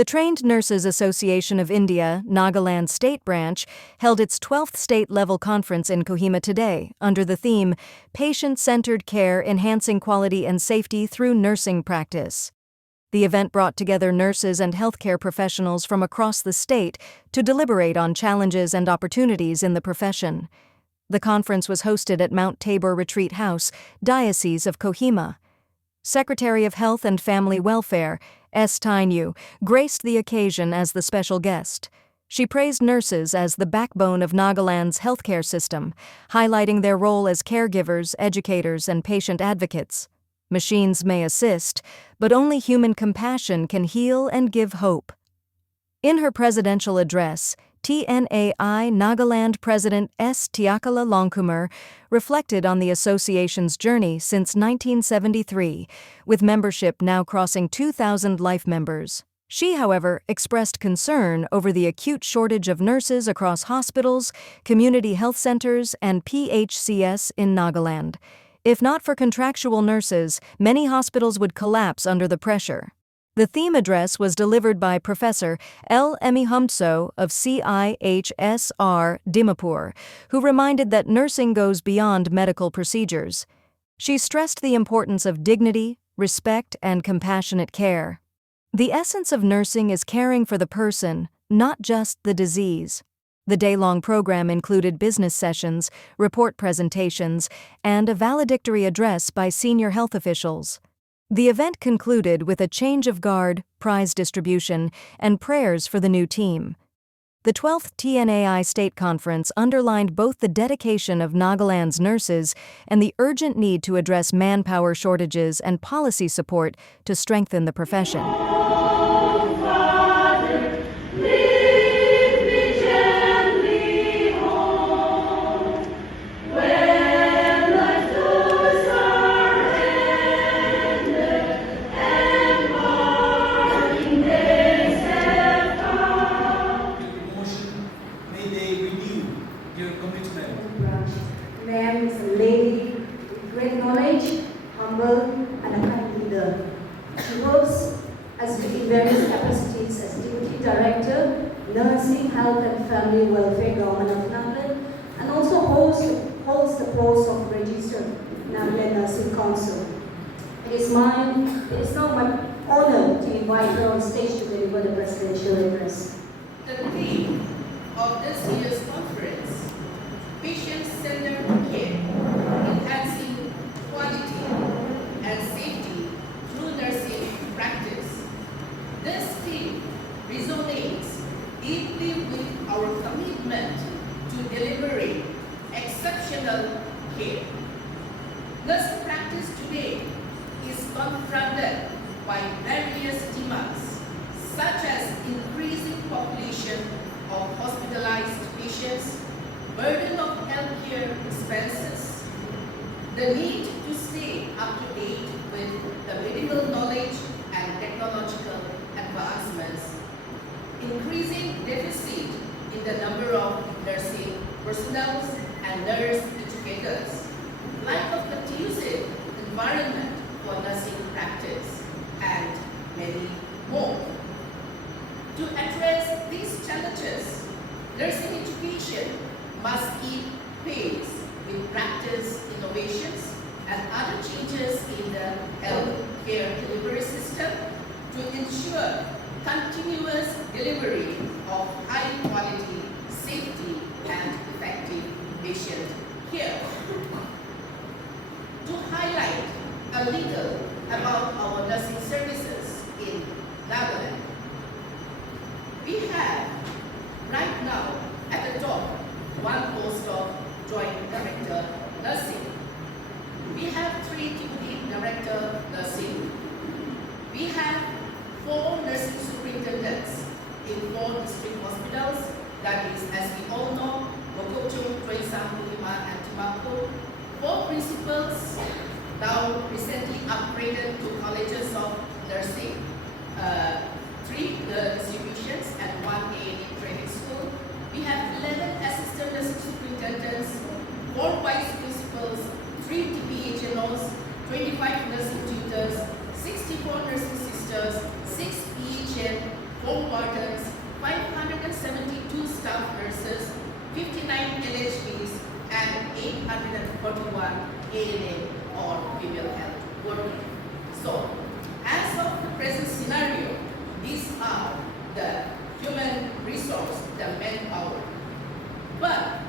The Trained Nurses Association of India, Nagaland State Branch, held its 12th state-level conference in Kohima today under the theme Patient-Centered Care Enhancing Quality and Safety Through Nursing Practice. The event brought together nurses and healthcare professionals from across the state to deliberate on challenges and opportunities in the profession. The conference was hosted at Mount Tabor Retreat House, Diocese of Kohima. Secretary of Health and Family Welfare, S. Tainiu, graced the occasion as the special guest. She praised nurses as the backbone of Nagaland's healthcare system, highlighting their role as caregivers, educators, and patient advocates. Machines may assist, but only human compassion can heal and give hope. In her presidential address, TNAI Nagaland President S. Tiakala Longkumer reflected on the association's journey since 1973, with membership now crossing 2,000 life members. She, however, expressed concern over the acute shortage of nurses across hospitals, community health centers, and PHCs in Nagaland. If not for contractual nurses, many hospitals would collapse under the pressure. The theme address was delivered by Professor Humtsoe of CIHSR Dimapur, who reminded that nursing goes beyond medical procedures. She stressed the importance of dignity, respect, and compassionate care. The essence of nursing is caring for the person, not just the disease. The day-long program included business sessions, report presentations, and a valedictory address by senior health officials. The event concluded with a change of guard, prize distribution, and prayers for the new team. The 12th TNAI State Conference underlined both the dedication of Nagaland's nurses and the urgent need to address manpower shortages and policy support to strengthen the profession. Ma'am is a lady with great knowledge, humble, and a kind leader. She works in various capacities as Deputy Director, Nursing, Health and Family Welfare, Government of Nagaland, and also holds the post of Registered Nagaland Nursing Council. It is now my honor to invite her on stage to deliver the presidential address. The theme of this year's conference, Patient-Centered Care, Enhancing Quality and Safety Through Nursing Practice. This theme resonates deeply with our commitment to delivering exceptional care. Nursing practice today is confronted by various demands, such as increasing population of hospitalized patients, burden of healthcare expenses, the need to stay up to date with the medical knowledge and technological advancements, increasing deficit in the number of nursing personnel and nurse educators, lack of conducive environment for nursing practice, and many more. To address these challenges, nursing education must keep pace with practice innovations and other changes in the healthcare delivery system to ensure continuous delivery of high quality, safety, and effective patient care. To highlight a little about our nursing services in Nagaland, we have right now at the top one post of Joint Director Nursing. We have 3 Deputy Director Nursing. We have 4 nursing superintendents in 4 district hospitals, that is, as we all know, Humtsoe, Kohima, and Dimapur. 4 principals, now recently upgraded to colleges of nursing. 3 distributions and 1 A&E training school. We have 11 assistant nursing superintendents, 4 vice principals, 3 DPHNOs, 25 nursing tutors, 64 nursing sisters, 6 PHN, home wardens, 572 staff nurses, 59 LHPs, and 841 ANA or female health working. So, as of the present scenario, these are the human resource, the manpower. But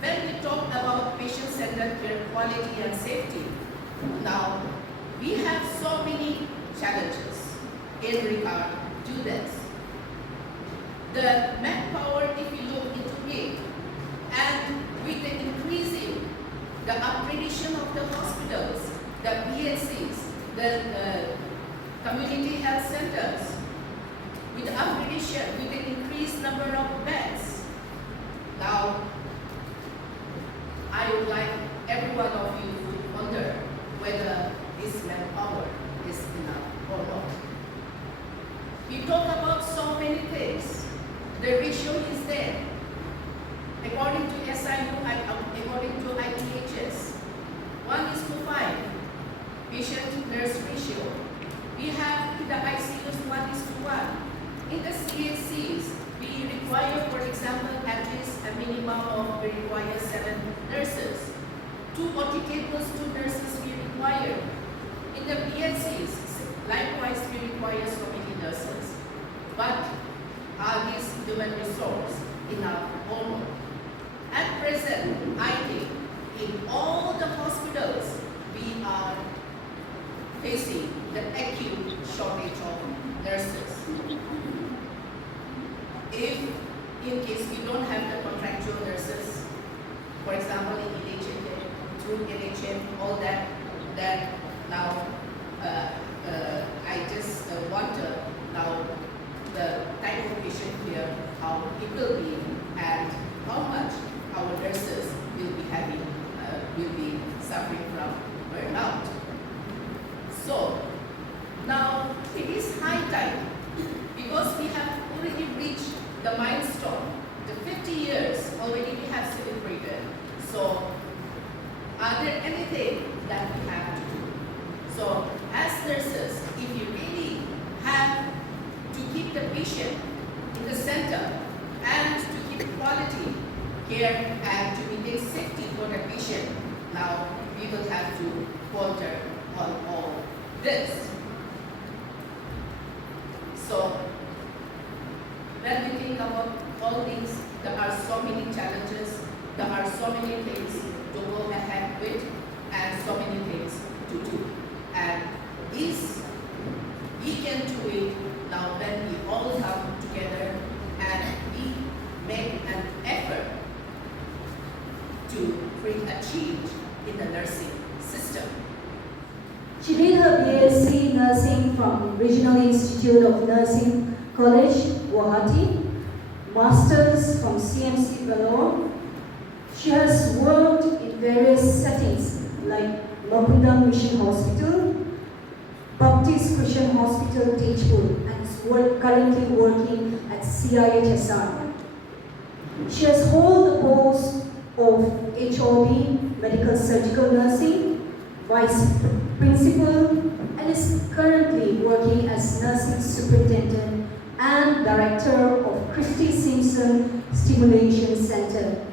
when we talk about patient-centered care, quality and safety, now we have so many challenges in regard to this. The manpower, if you look into it, and with the increasing, the upgradation of the hospitals, the PHCs, the community health centers, with the upgradation, with the increased number of beds. Now, I would like every one of you to wonder whether this manpower is enough or not. We talk about so many things. The ratio is there. According to SIU, according to ITHS, 1:5 patient-nurse ratio. We have in the ICUs 1:1. In the CHCs, we require, for example, at least a minimum of, we require 7 nurses. 2 OT tables, 2 nurses we require. In the PHCs, likewise, we require so many nurses. But are these human resource enough or not? At present, I think in all the hospitals, we are facing the acute shortage of nurses. If in case we don't have the contractual nurses, for example, in LHM, through LHM, all that now I just wonder now the type of patient here, how it will be, and how much our nurses will be having, will be suffering from burnout. So now it is high time, because we have already reached the milestone, the 50 years already we have celebrated. So are there anything that we have to do? So as nurses, if you really have to keep the patient in the center and to keep quality care and to maintain safety for the patient, now we will have to ponder on all this. So when we think about all things, there are so many challenges, there are so many things to go ahead with, and so many things to do. And this, we can do it now when we all come together and we make an effort to bring a change in the nursing system. She did her BSc Nursing from Regional Institute of Nursing College, Guwahati, Masters from CMC Bangalore. She has worked in various settings like Mapundam Mission Hospital, Baptist Christian Hospital, Tabor, and is currently working at CIHSR. She has held the post of HOD, Medical Surgical Nursing, Vice Principal, and is currently working as Nursing Superintendent and Director of Christy Simpson Stimulation Center.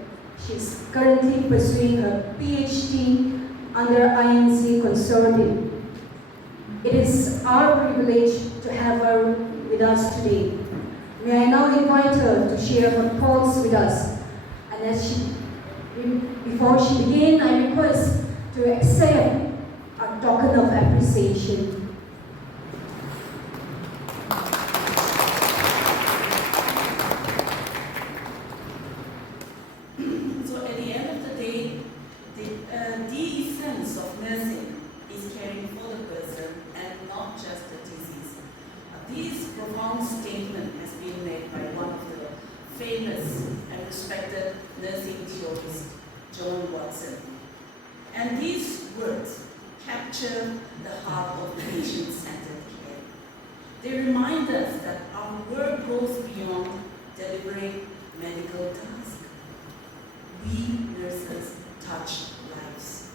She is currently pursuing her PhD under INC Consortium. It is our privilege to have her with us today. May I now invite her to share her thoughts with us. And before she begins, I request to accept a token of appreciation. So at the end of the day, the essence of nursing is caring for the person and not just the disease. This profound statement has been made by one of the famous and respected nursing theorists, John Watson. And these words capture the heart of patient-centered care. They remind us that our work goes beyond delivering medical tasks. We nurses touch lives.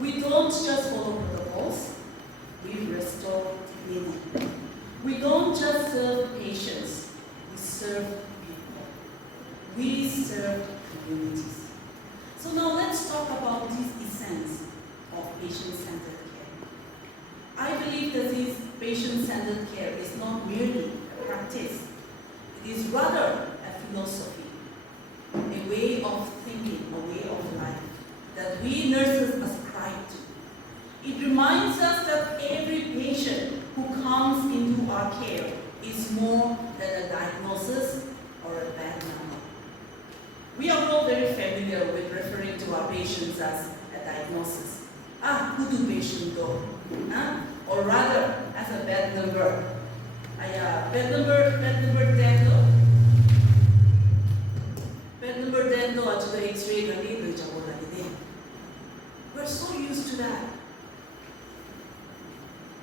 We don't just follow protocols, we restore dignity We don't just serve patients, we serve people. We serve communities. So now let's talk about this essence of patient-centered care. I believe that this patient-centered care is not merely a practice. It is rather a philosophy, a way of thinking, a way of life that we nurses ascribe to. It reminds us that every patient who comes into our care is more than a diagnosis or a bad number. We are all very familiar with referring to our patients as a diagnosis. Who do patients go? Or rather, as a bad number. Bad number 10 go. Bad number 10 go to the X-ray. We're so used to that.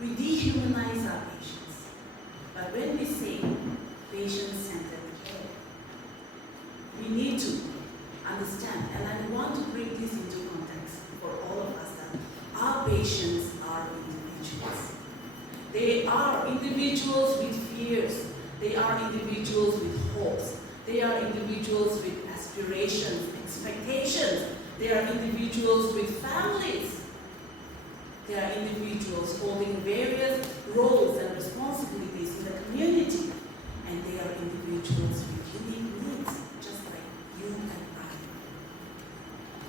We dehumanize our patients. But when we say patient-centered care, we need to understand, and I want to bring this into context for all of us, that our patients are individuals. They are individuals with fears. They are individuals with hopes. They are individuals with aspirations, expectations. They are individuals with families. They are individuals holding various roles and responsibilities in the community. And they are individuals with unique needs, just like you and I.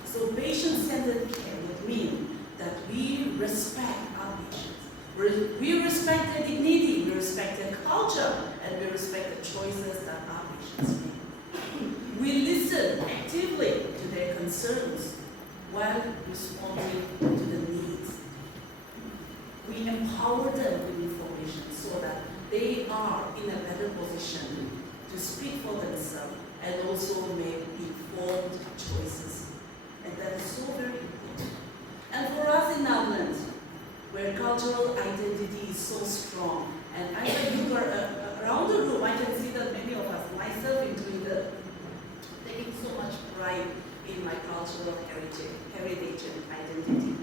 So patient-centered care would mean that we respect our patients. We respect their dignity, we respect their culture, and we respect the choices that our patients make. We listen actively to their concerns while responding to the needs. We empower them with information so that they are in a better position to speak for themselves and also make informed choices. And that is so very important. And for us in Nagaland, where cultural identity is so strong, and as I look around the room, I can see that many of us, myself included, taking so much pride in my cultural heritage and identity.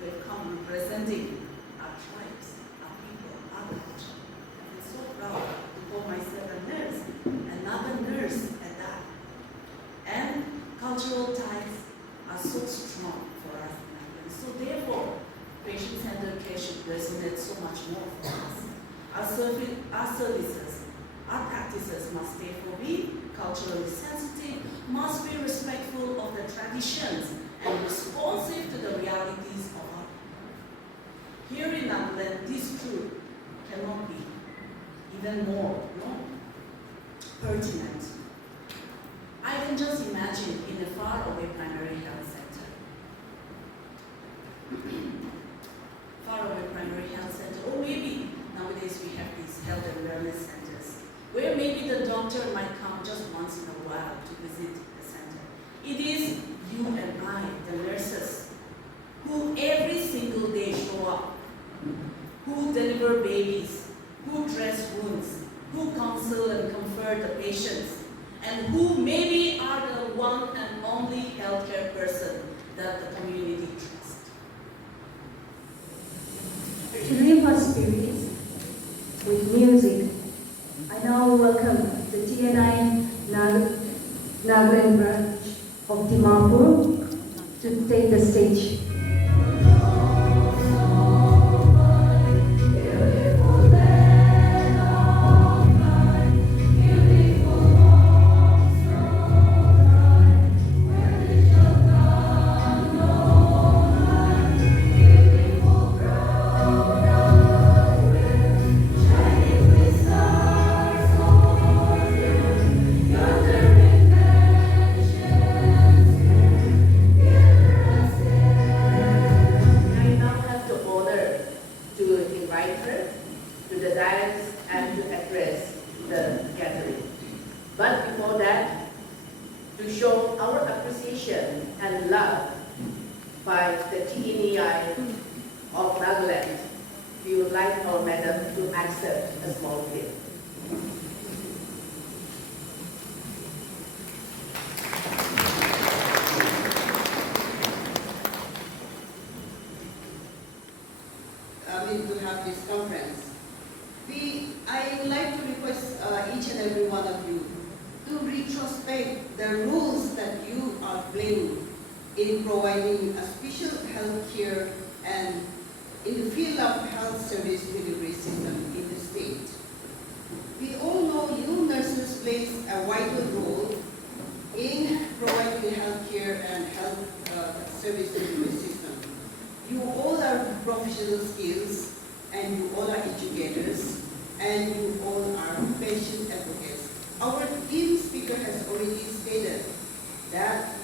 We have come representing our tribes, our people, our culture. I'm so proud to call myself a nurse, another nurse at that. And cultural ties are so strong for us in Nagaland. So therefore, patient-centered care should resonate so much more for us. Our services, our practices must therefore be culturally sensitive, must be respectful of the traditions, and responsive to the realities of our people. Here in Nagaland, this truth cannot be even more pertinent. I can just imagine in a faraway primary health center. Faraway primary health center, or maybe nowadays we have these health and wellness centers, where maybe the doctor might come just once in a while to visit the center. It is you and I, the nurses, who every single day show up, who deliver babies, who dress wounds, who counsel and comfort the patients, and who maybe are the one and only healthcare person that the community trusts. To lift our spirits with music, I now welcome the TNAI Nagaland branch of Dimapur to take the stage. And love by the TNAI of Nagaland, we would like our madam to accept a small gift. To have this conference I would like to request each and every one of you to retrospect the roles that you are playing in providing a special health care and in the field of health service delivery system in the state. We all know you nurses play a vital role in providing health care and health service delivery system. You all are professional skills, and you all are educators, and you all are patient advocates. Our team speaker has already stated that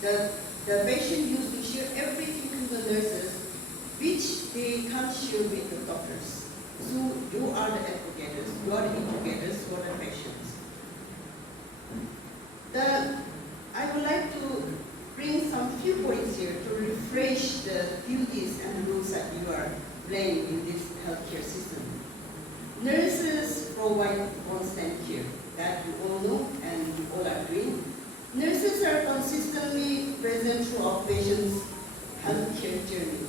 the patient used to share everything to the nurses, which they can't share with the doctors. So you are the advocates, you are the educators for the patients. I would like to bring some few points here to refresh the duties and rules that you are playing in this healthcare system. Nurses provide constant care, that you all know and you all are doing. Nurses are consistently present throughout patients' healthcare journey.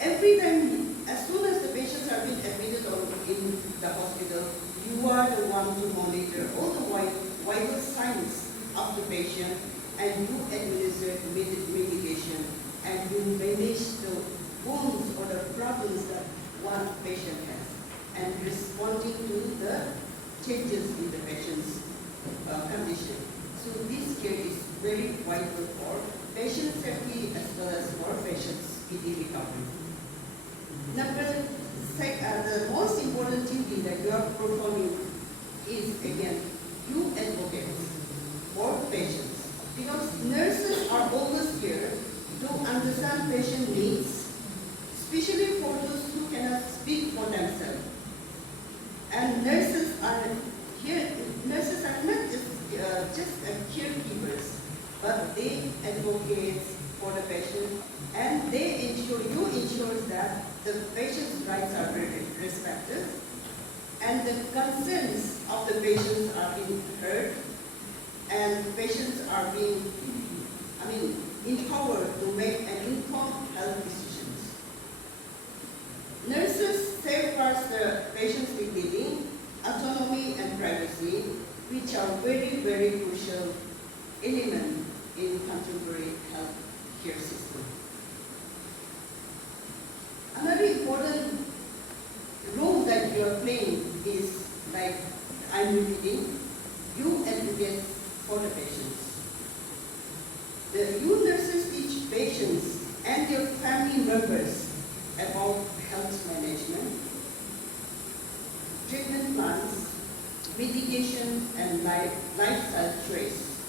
Every time, as soon as the patients are being admitted in the hospital, you are the one to monitor all the vital signs of the patient, and you administer medication, and you manage the wounds or the problems that one patient has, and responding to the changes in the patient's condition. So this care is very vital for patient safety as well as for patient's speedy recovery. The most important duty that you are performing is, again, you advocate for patients. Because nurses are always here to understand patient needs, especially for those who cannot speak for themselves. And nurses are here. Nurses are not just caregivers, but they advocate for the patient, and they ensure that the patient's rights are respected, and the concerns of the patients are being heard, and patients are being, empowered to make an informed health decisions. Nurses safeguard the patient's dignity, autonomy, and privacy, which are very, very crucial elements in contemporary health care system. Another important role that you are playing is, like I'm repeating, you advocate for the patients. You nurses teach patients and their family members about health management, treatment plans, medication, and lifestyle choice.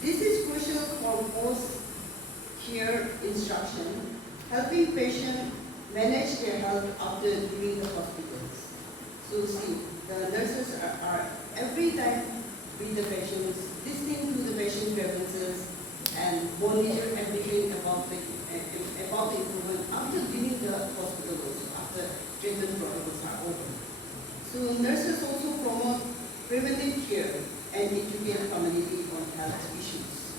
This is crucial for post-care instruction, helping patients manage their health after leaving the hospitals. So see, the nurses are every time with the patients, listening to the patient preferences, and monitor everything about the improvement after leaving the hospital also, after treatment protocols are over. So nurses also promote preventive care and educate the community on health issues.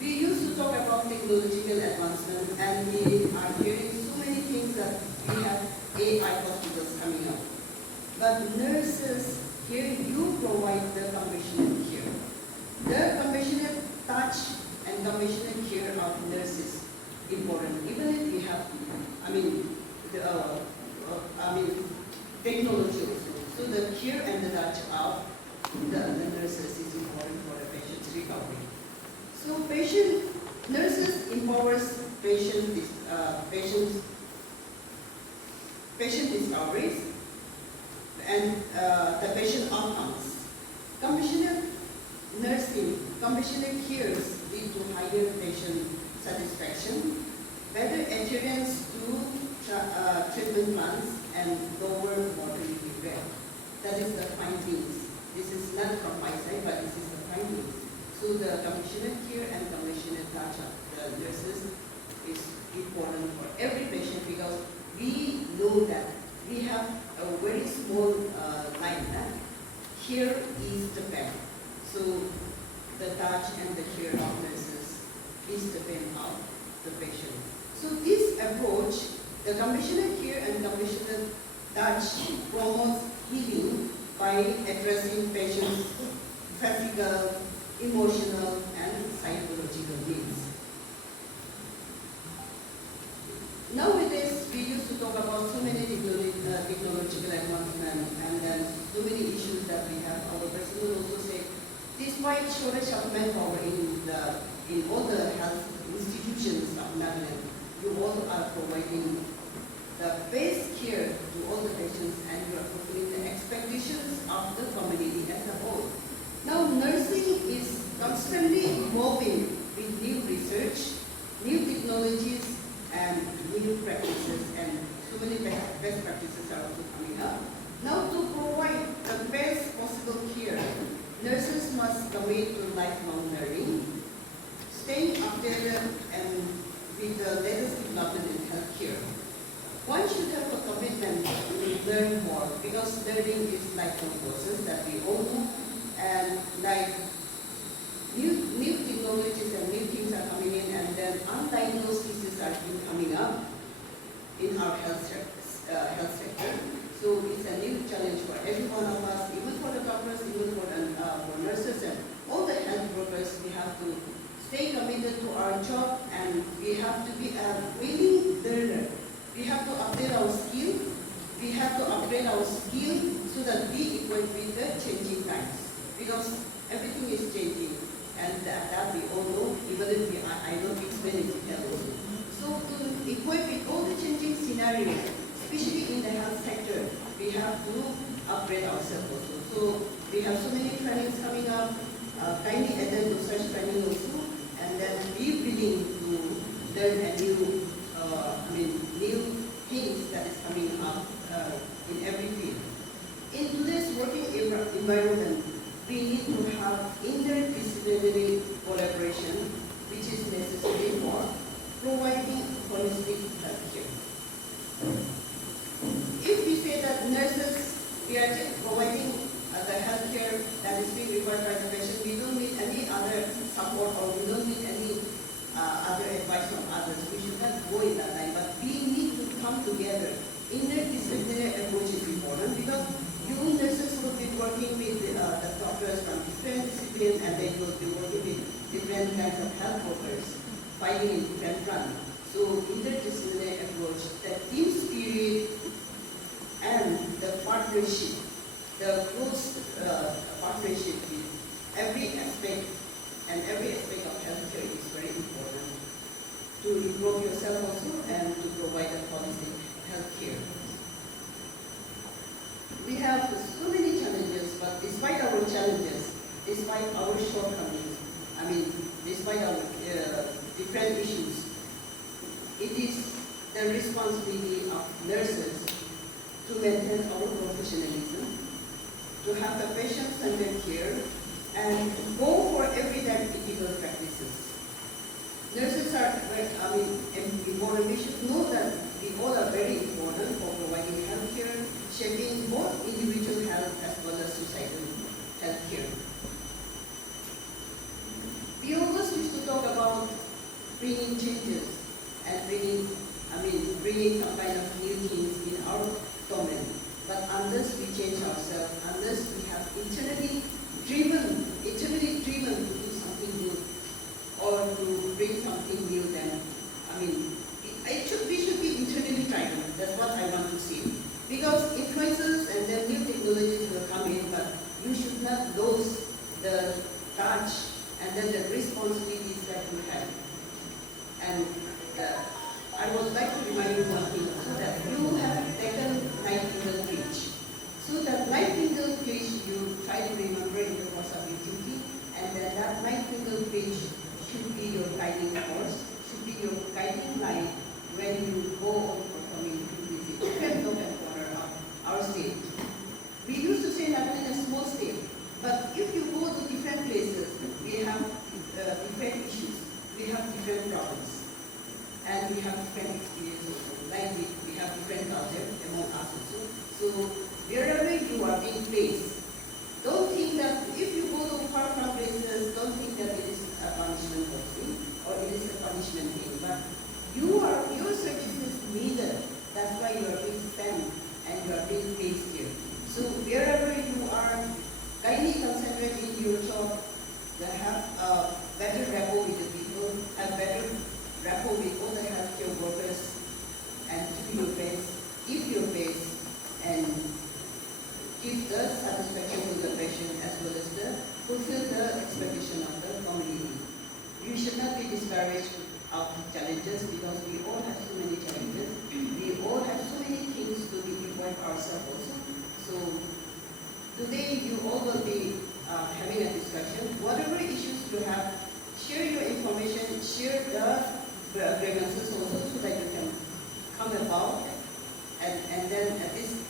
We used to talk about technological advancement, and we are hearing so many things that we have AI hospitals coming up. But nurses, here you provide the compassionate care. The compassionate touch and compassionate care of nurses important. Even if we have, technology also. So the care and the touch of the nurses is important for the patient's recovery. So nurses empowers patient discoveries and the patient outcomes. Compassionate nursing, compassionate cares lead to higher patient satisfaction, better adherence to treatment plans, and lower mortality rate. That is the findings. This is not from my side, but this is the findings. So the compassionate care and compassionate touch of the nurses is important for every patient, because we know that we have a very small line. Here is the pen. So the touch and the care of nurses is the pen of the patient. So this approach, the compassionate care and Commissioner Dutch promotes healing by addressing patients' physical, emotional, and psychological needs. Nowadays, we used to talk about so many technological advancements and then so many issues that we have. Our president also said, despite shortage of manpower in all the health institutions of Nagaland, you also are providing the best care to all the patients and you are fulfilling the expectations of the community as a whole. Now, nursing is constantly evolving with new research, new technologies, and new practices, and so many best practices are also coming up. Now, to provide the best possible care, nurses must commit to lifelong learning, staying updated and with the latest development in healthcare. One should have a commitment to learn more because learning is lifelong process that we all know, and like new technologies and new things are coming in, and then undiagnosed cases are coming up in our health sector. So it's a new challenge for every one of us, even for the doctors, even for nurses and all the health workers. We have to stay committed to our job, and we have to be a willing learner. We have to update our skill. We have to upgrade our skill so that we equate with the changing times, because everything is changing, and that we all know, even if I don't explain it also. So to equate with all the changing scenarios, especially in the health sector, we have to upgrade ourselves also. So we have so many trainings coming up, kindly attend to such training also, and then be willing to learn a new things that is coming up in every field. In today's working environment, we need to have interdisciplinary collaboration, which is necessary for providing holistic health care. If we say that nurses, we are just providing the health care that is being required by the patient, we don't need any other support or we don't need any other advice from others. We should not go in that line, but we need to come together. Interdisciplinary approach is important because you nurses will be working with the doctors from different disciplines, and they will be working with different kinds of health workers fighting in different fronts. So interdisciplinary approach, the team spirit and the partnership, the close partnership with every aspect of healthcare is very important to improve yourself also and to provide a holistic healthcare. We have so many challenges, but despite our challenges, despite our shortcomings, despite our different issues, it is the responsibility of nurses to maintain our professionalism, to have the patient-centered care, and go for everyday ethical practices. Nurses are, important. We should know that we all are very important for providing health care, shaping both individual health as well as societal health care. We always used to talk about bringing changes and bringing some kind of new things in our domain. But unless we change ourselves, unless we have internally driven to do something new or to bring something new, then we should be internally driven. That's what I want to see. Because influences and then new technologies will come in, but you should not lose the touch and then the responsibilities that you have. And I would like to remind you one thing, so that you have taken Nightingale Bridge. So that Nightingale Bridge you try to remember in the course of your duty, and then that Nightingale Bridge should be your guiding force, should be your guiding light when you go on performing duties in different nook and corner of our state. We used to say Nagaland is a small state, but if you go to different places, we have different issues, we have different problems. And we have different experiences also. Like we have different culture among us also. So wherever you are being placed, don't think that if you go to far from places, don't think that it is a punishment thing or it is a punishment thing. But your services been faced here. So wherever you are, kindly concentrate in your job, have a better rapport with the people, have better rapport with all the healthcare workers, and do your best, give your best, and give the satisfaction to the patient as well as fulfill the expectation of the community. You should not be discouraged of challenges because we all have so many challenges. We all have so many things to be involved ourselves also. So today you all will be having a discussion. Whatever issues you have, share your information, share the grievances also so that you can come about and then at least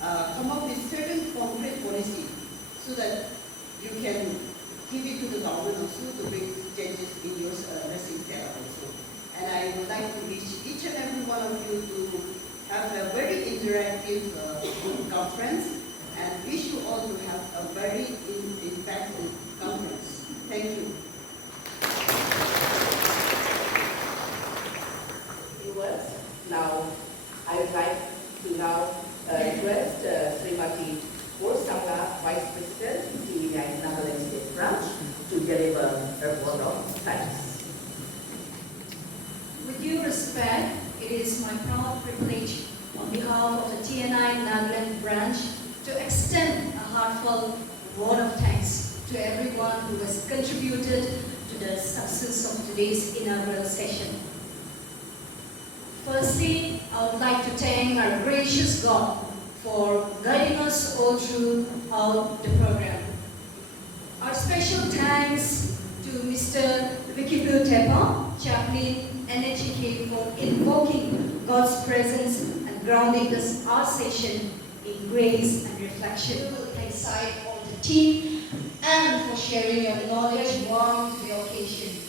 come up with certain concrete policy so that you can give it to the government also to bring changes in your nursing setup also. And I would like to wish each and every one of you to have a very interactive conference and wish you all to have a very impactful conference. Thank you. Viewers, now I would like to now request Srimati Sangha, Vice President, TNAI Nagaland State Branch, to deliver a word of thanks. With due respect, it is my proud privilege on behalf of the TNAI Nagaland branch to extend a heartfelt word of thanks to everyone who has contributed to the success of today's inaugural session. Firstly, I would like to thank our gracious God for guiding us all throughout the program. Our special thanks to Mr. Vikibu Tepa, Chaplain NHK, for invoking God's presence and grounding our session in grace and reflection. Alongside all the team and for sharing your knowledge warm to the occasion.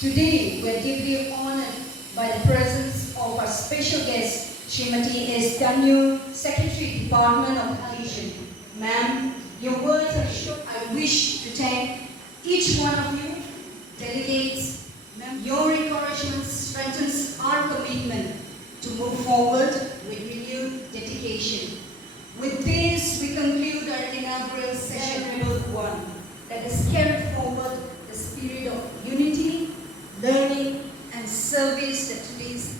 Today, we're deeply honored by the presence of our special guest, Srimati S. Tainiu, Secretary, Department of Education. Ma'am, your words are short. I wish to thank each one of you, delegates. Your encouragement strengthens our commitment to move forward with renewed dedication. With this, we conclude our inaugural session number 1. Let us carry forward the spirit of unity, learning, and service that today's